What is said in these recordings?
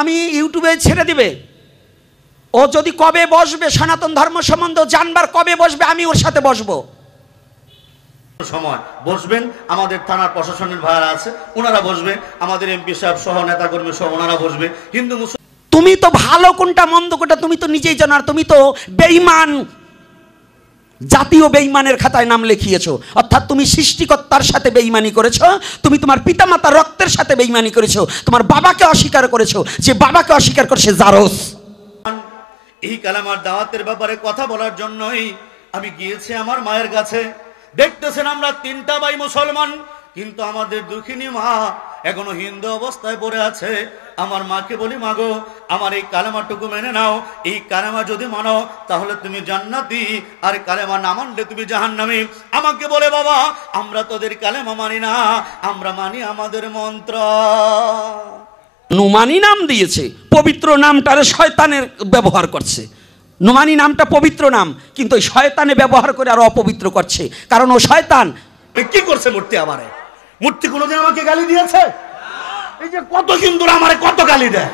আমি ইউটিউবে ছেড়ে দিবে। ও যদি কবে বসবে সনাতন ধর্ম সম্বন্ধে জানবার, কবে বসবে আমি ওর সাথে বসবো। সময় বসবেন, আমাদের থানার প্রশাসনের ভাইরা আছে ওনারা বসবে, আমাদের এমপি সাহেব সহ নেতাকর্মী সহ ওনারা বসবে। হিন্দু মুসলমান, তুমি তো ভালো কোনটা মন্দ কোনটা তুমি তো নিজেই জানো। আর তুমি তো বেঈমান, জাতীয় বেঈমানের খাতায় নাম লিখিয়েছো। অর্থাৎ তুমি সৃষ্টিকর্তার সাথে বেঈমানি করেছো, তুমি তোমার পিতামাতার রক্তের সাথে বেঈমানি করেছো, তোমার বাবাকে অস্বীকার করেছো, যে বাবাকে অস্বীকার করেছে জারস। এই কালেমার দাওয়াতের ব্যাপারে কথা বলার জন্যই আমি গিয়েছি আমার মায়ের কাছে। দেখতেছেন আমরা তিনটা ভাই মুসলমান, কিন্তু আমাদের দুঃখিনী মা এখনো হিন্দু অবস্থায় পড়ে আছে। আমার মাকে বলি, মাগো আমার এই কালেমাটুকু মেনে নাও, এই কালেমা যদি মানো তাহলে তুমি জান্নাতি, আর কালেমা না মানলে তুমি জাহান্নামী। আমাকে বলে, বাবা আমরা তোদের কালেমা মানি না, আমরা মানি আমাদের মন্ত্র। নুমানি নাম দিয়েছে, পবিত্র নামটারে শয়তানের ব্যবহার করছে। নুমানি নামটা পবিত্র নাম, কিন্তু ওই শয়তানে ব্যবহার করে আর অপবিত্র করছে, কারণ ও শয়তান। কি করছে মূর্তি? আমারে মূর্তি কোনোদিন আমাকে গালি দিয়েছে? এই যে কত হিন্দুরা আমারে কত গালি দেয়,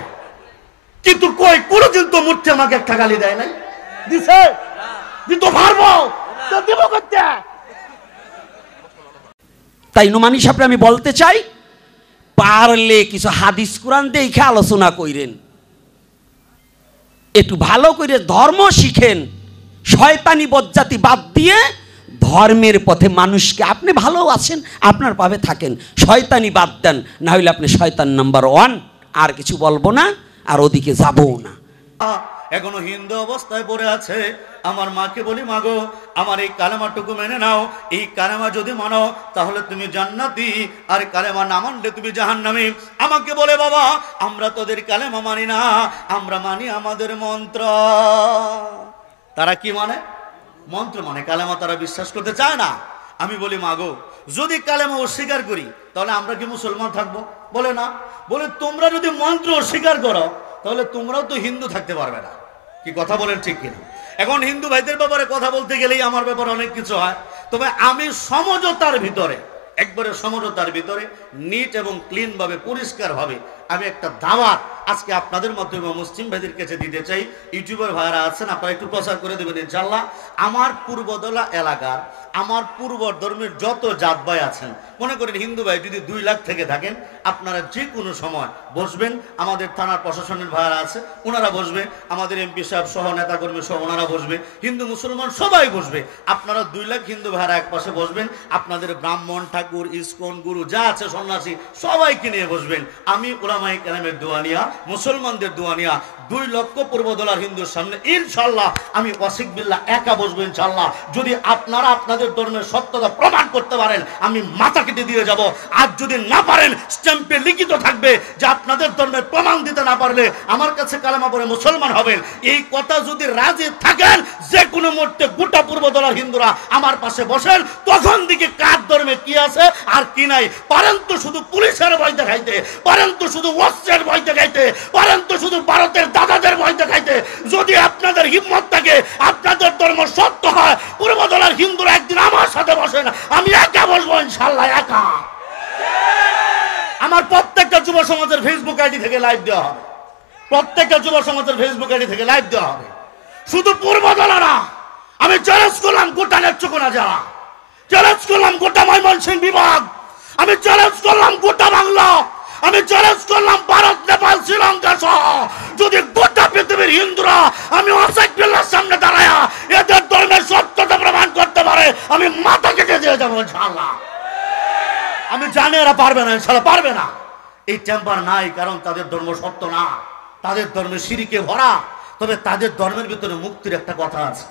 কিন্তু কই কোনোদিন তো মূর্তি আমাকে একটা গালি দেয় নাই। দিছে? দিতে পারবো তো দিব করতে। তাই নুমানি সাহেবরা আমি বলতে চাই, পারলে কিছু হাদিস কোরআন দেখে আলোচনা কইরেন, একটু ভালো করে ধর্ম শিখেন, শয়তানি বজ্জাতি বাদ দিয়ে ধর্মের পথে মানুষকে, আপনি ভালো আছেন আপনার পাবে থাকেন, শয়তানি বাদ দেন, না হইলে আপনি শয়তান নাম্বার 1। আর কিছু বলবো না, আর ওদিকে যাবো না। এখনো হিন্দু অবস্থায় পড়ে আছে। আমার মাকে বলি, মাগো আমার এই কালেমাটুকু মেনে নাও, এই কালেমা যদি মানো তাহলে তুমি জান্নাতি, আর কালেমা না মানলে তুমি জাহান্নামী। আমাকে বলে, বাবা আমরা তোদের কালেমা মানি না, আমরা মানি আমাদের মন্ত্র। তারা কি মানে? মন্ত্র মানে, কালেমা তারা বিশ্বাস করতে চায় না। আমি বলি, মাগো যদি কালেমা অস্বীকার করি তাহলে আমরা কি মুসলমান থাকবো? বলে না। বলে তোমরা যদি মন্ত্র অস্বীকার করো তাহলে তোমরাও তো হিন্দু থাকতে পারবে না। কি কথা বলেন ঠিক কিনা? এখন হিন্দু ভাইদের ব্যাপারে কথা বলতে গেলেই আমার ব্যাপারে অনেক কিছু হয়, তবে আমি সমঝোতার ভিতরে, একবারে সমঝোতার ভিতরে নিট এবং ক্লিন ভাবে, পরিষ্কার ভাবে আমি একটা দাওয়াত আজকে আপনাদের মাধ্যমে মুসলিম ভাইদের কাছে দিতে চাই। ইউটিউবার ভাইরা আছেন, আপনারা একটু প্রচার করে দেবেন ইনশাআল্লাহ। আমার পূর্বদলা এলাকার, আমার পূর্ব ধর্মের যত জাত ভাই আছেন, মনে করেন হিন্দু ভাই যদি 2 লাখ থেকে থাকেন, আপনারা যে কোনো সময় বসবেন, আমাদের থানার প্রশাসনের ভাইরা আছে ওনারা বসবে, আমাদের এমপি সাহেব সহ নেতাকর্মী সহ ওনারা বসবে, হিন্দু মুসলমান সবাই বসবে। আপনারা 2 লাখ হিন্দু ভাইরা এক পাশে বসবেন, আপনাদের ব্রাহ্মণ ঠাকুর ইসকন গুরু যা আছে সন্ন্যাসী সবাইকে নিয়ে বসবেন। আমি উলামায়ে কেরামের দোয়া নিয়া, মুসলমানদের দোয়া নিয়া 2 লক্ষ পূর্বদলার হিন্দুর সামনে ইনশাআল্লাহ আমি ওয়াসিক বিল্লাহ একা বসবো ইনশাআল্লাহ। যদি আপনারা আপনাদের ধর্মের সত্যতা প্রমাণ করতে পারেন আমি মাথা কেটে দিয়ে যাব, আর যদি না পারেন স্ট্যাম্পে লিখিত থাকবে যে আপনাদের ধর্মের প্রমাণ দিতে না পারলে আমার কাছে কালেমা পড়ে মুসলমান হবেন। এই কথা যদি রাজি থাকেন, যে কোনো মুহূর্তে গোটা পূর্বদলার হিন্দুরা আমার পাশে বসেন, তখন দিকে কার ধর্মে কি আছে আর কি নাই। পারেন তো শুধু পুলিশের ভয় দেখাইতে, পারেন তো শুধু অস্ত্রের ভয় দেখাইতে, পারেন তো শুধু ভারতের দাদাদের ভয় দেখাইতে। যদি আপনাদের হিম্মত থাকে, আপনাদের ধর্ম সত্য হয়, পূর্বদলার হিন্দুরা একদিন আমার সাথে বসেন, আমি একা বসবো ইনশাআল্লাহ, একা। আমার প্রত্যেকটা যুব সমাজের ফেসবুক আইডি থেকে লাইভ দেওয়া হবে, প্রত্যেকটা যুব সমাজের ফেসবুক আইডি থেকে লাইভ দেওয়া হবে। শুধু পূর্বদলারা, আমি চ্যালেঞ্জ করলাম গোটা নেত্রকোনা জেলা, চ্যালেঞ্জ করলাম গোটা ময়মনসিংহ বিভাগ, আমি চ্যালেঞ্জ করলাম গোটা বাংলা, আমি চ্যালেঞ্জ করলাম ভারত নেপাল শ্রীলঙ্কা সহ যদি গোটা পৃথিবীর হিন্দুরা আমি ওয়াসিক বিল্লাহর সামনে দাঁড়ায়া এদের ধর্মের সত্যতা প্রমাণ করতে পারে, আমি মাথা কেটে দিয়ে যাবো ইনশাআল্লাহ। আমি জানি এরা পারবে না, ইনশাআল্লাহ পারবে না। এই টেম্পার নাই, কারণ তাদের ধর্ম সত্য না, তাদের ধর্মে শিরকে ভরা। তবে তাদের ধর্মের ভিতরে মুক্তির একটা কথা আছে।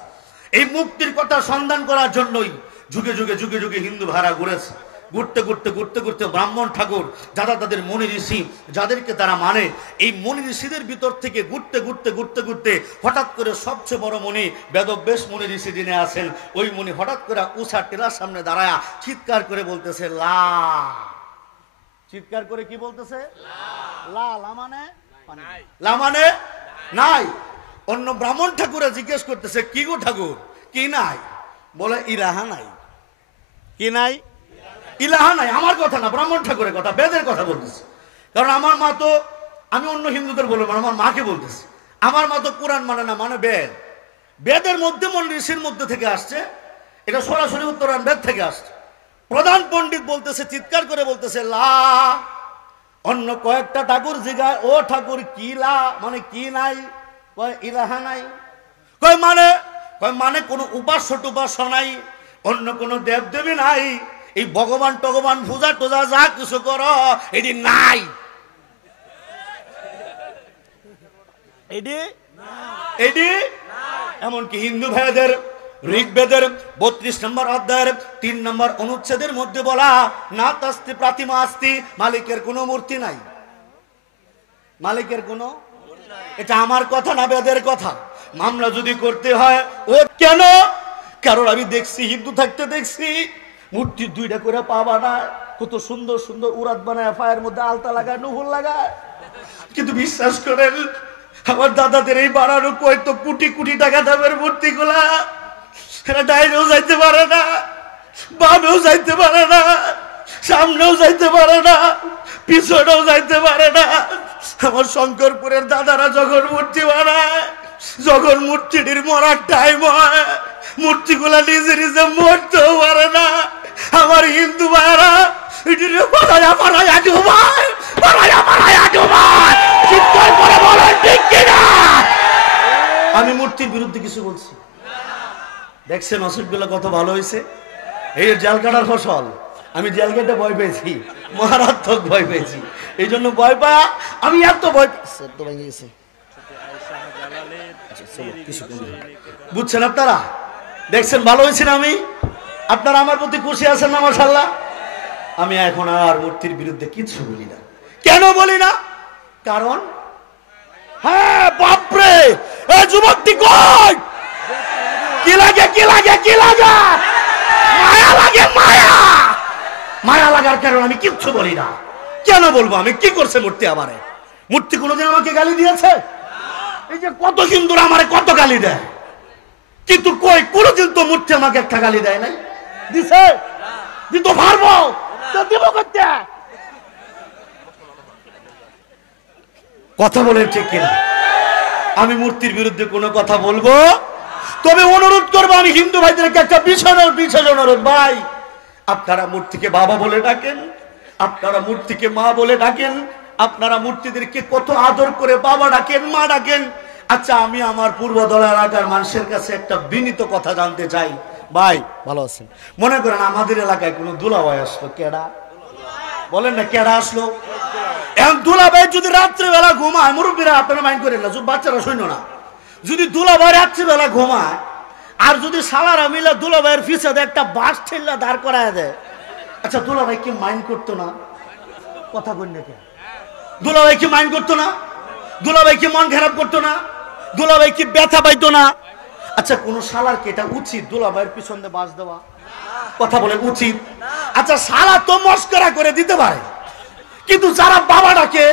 এই মুক্তির কথা সন্ধান করার জন্যই যুগে যুগে যুগে যুগে হিন্দু ভাইরা ঘুরেছে। ঘুরতে ঘুরতে ঘুরতে ঘুরতে ব্রাহ্মণ ঠাকুর যারা তাদের মুনি ঋষি, যাদেরকে তারা মানে, এই মুনি ঋষিদের ভিতর থেকে ঘুরতে ঘুরতে ঘুরতে ঘুরতে হঠাৎ করে সবচেয়ে বড় মুনি বেদব্যাস মুনি ঋষি যিনি আছেন, ওই মুনি হঠাৎ করে উষা টেলার সামনে দাঁড়ায়া চিৎকার করে বলতেছে লা। চিৎকার করে কি বলতেছে? লা। লা মানে? লা মানে নাই। অন্য ব্রাহ্মণ ঠাকুরা জিজ্ঞেস করতেছে, কি গো ঠাকুর কি নাই? বলে ইলাহা নাই। কি নাই? ইলাহা নাই। আমার কথা না, ব্রাহ্মণ ঠাকুরের কথা, বেদের কথা বলতেছে। কারণ আমার মা তো আমি অন্য হিন্দুদের বলবো না, আমার মাকে বলতেছি। আমার মা তো কোরআন মানে না, মানে বেদ। বেদের মধ্যে ঋষির মধ্যে থেকে আসছে, এটা সরাসরি উত্তরায়ণ বেদ থেকে আসছে। প্রধান পণ্ডিত বলতেছে, চিৎকার করে বলতেছে লা। অন্য কয়েকটা ঠাকুর জিগায়, ও ঠাকুর কি লা মানে কি নাই? কয় ইলাহা নাই। কয় মানে কোনো উপাস্য টুপাস্য নাই, অন্য কোনো দেব দেবী নাই, এই ভগবান টগবান পূজা টোজা যা কিছু করো এটি নাই। এটি এমনকি হিন্দু ভাইদের ঋগ্বেদের 32 নম্বর অধ্যায়ের 3 নম্বর অনুচ্ছেদের মধ্যে বলা, না তাস্তি প্রতিমা আস্তি, মালিকের কোনো মূর্তি নাই, মালিকের কোনো। এটা আমার কথা না, বেদের কথা। মামলা যদি করতে হয় ও কেন, কারণ আমি দেখছি, হিন্দু থাকতে দেখছি মূর্তি 2টা করে পা বানায়, কত সুন্দর সুন্দর উরাত বানায়, পায়ের মধ্যে আলতা লাগায়, নুপুর লাগায়। কিন্তু বিশ্বাস করেন, আমার দাদাদের এই বানানো কয়তো কোটি কোটি টাকা দামের মূর্তি গুলা, এরা ডাইনেও যাইতে পারে না, বামেও যাইতে পারে না, সামনেও যাইতে পারে না, পিছনেও যাইতে পারে না। আমার শঙ্করপুরের দাদারা যখন মূর্তি বানায়, যখন মূর্তিটির মরার টাইম হয়, মূর্তিগুলা নিজে নিজে মরতেও পারে না। আমার হিন্দু ভাইরা আমি মূর্তির বিরুদ্ধে কিছু বলছি। দেখছেন অসুখগুলো কত ভালো হয়েছে, এই জাল কাটার ফসল। আমি জেল কেটে ভয় পেয়েছি, মারাত্মক ভয় পেয়েছি। এই জন্য ভয় পাওয়া আমি এত ভয় গেছে, বুঝছেন আপনারা? দেখছেন ভালো হয়েছে না? আমি আপনারা আমার প্রতি খুশি আছেন না? মাশাআল্লাহ। আমি এখন আর মূর্তির বিরুদ্ধে কিছু বলি না। কেন বলি না? কারণ হ্যাঁ বাপরে, এই যুবকটি কই, কি লাগে কি লাগে কি লাগে, মায়া লাগে, মায়া মায়া লাগার কারণ আমি কিচ্ছু বলি না। কেন বলবো? আমি কি করছে মূর্তি আমারে? মূর্তি কোনোদিন আমাকে গালি দিয়েছে? এই যে কত হিন্দুরা আমারে কত গালি দেয়, কিন্তু কই কোনোদিন তো মূর্তি আমাকে একটা গালি দেয় নাই। দিছে? দিতে পারবো তো দিব করতে। কথা বলেন ঠিক কিনা? আমি মূর্তির বিরুদ্ধে কোনো কথা বলবো, তবে অনুরোধ করবো আমি হিন্দু ভাইদেরকে একটা বিশেষ অনুরোধ। ভাই, আপনারা মূর্তিকে বাবা বলে ডাকেন, আপনারা মূর্তিকে মা বলে ডাকেন, আপনারা মূর্তিদেরকে কত আদর করে বাবা ডাকেন, মা ডাকেন। আচ্ছা, আমি আমার পূর্বদলা এলাকার মানুষের কাছে একটা বিনীত কথা জানতে চাই। ভাই ভালো আছেন? মনে করেন আমাদের এলাকায় কোনো দুলাভাই আসলো, কেডা বলেন না, কেডা আসলো? এখন দুলাভাই যদি রাত্রিবেলা ঘুমায়, মুরব্বীরা আপনারা মাইন্ড করেন না, বাচ্চারা শুনো না, যদি দুলাভাই রাত্রিবেলা ঘুমায় আর যদি সালারা মিলে দুলাভাইয়ের পিছনে একটা বাস ঠেল্লা দাঁড় করায় দেয়, আচ্ছা দুলাভাই কি মাইন্ড করতো না? কথা বল না, দুলাভাই কি মাইন্ড করতো না? দুলাভাই কি মন খারাপ করতো না? দুলাভাই কি ব্যথা পাইতো না? আচ্ছা, কোন শালার কি এটা উচিত দুলাভাইয়ের পিছনে বাস দেওয়া? কথা বলে উচিত? আচ্ছা, শালা তো মস্করা করে দিতে পারে, কিন্তু যারা বাবা ডাকে